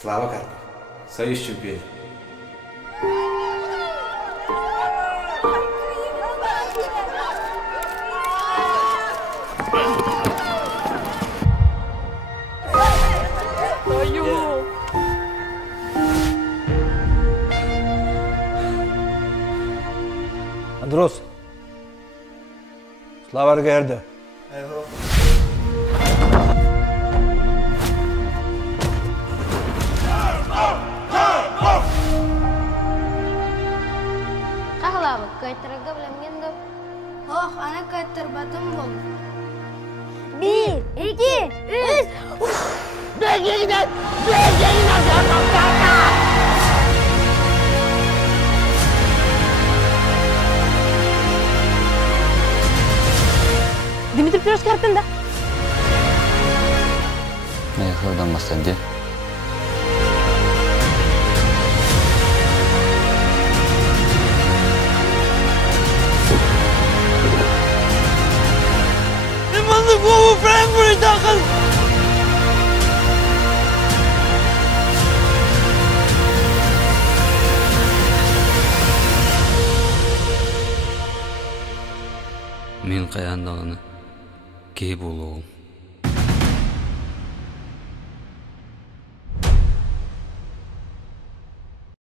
Слава Карпов, союз чемпионов. Андрос, Слава geldi. Kahlavı kayıtırıga bilemgendim. Oh, ana kayıtır batım bol. 1, 2, 3. Beginat! Дмитрий Петрович Карпында. Аяқлардан бастады. Limanlı kovu Frankfurt'a takıl! Мен қаяндағыны кей болуым.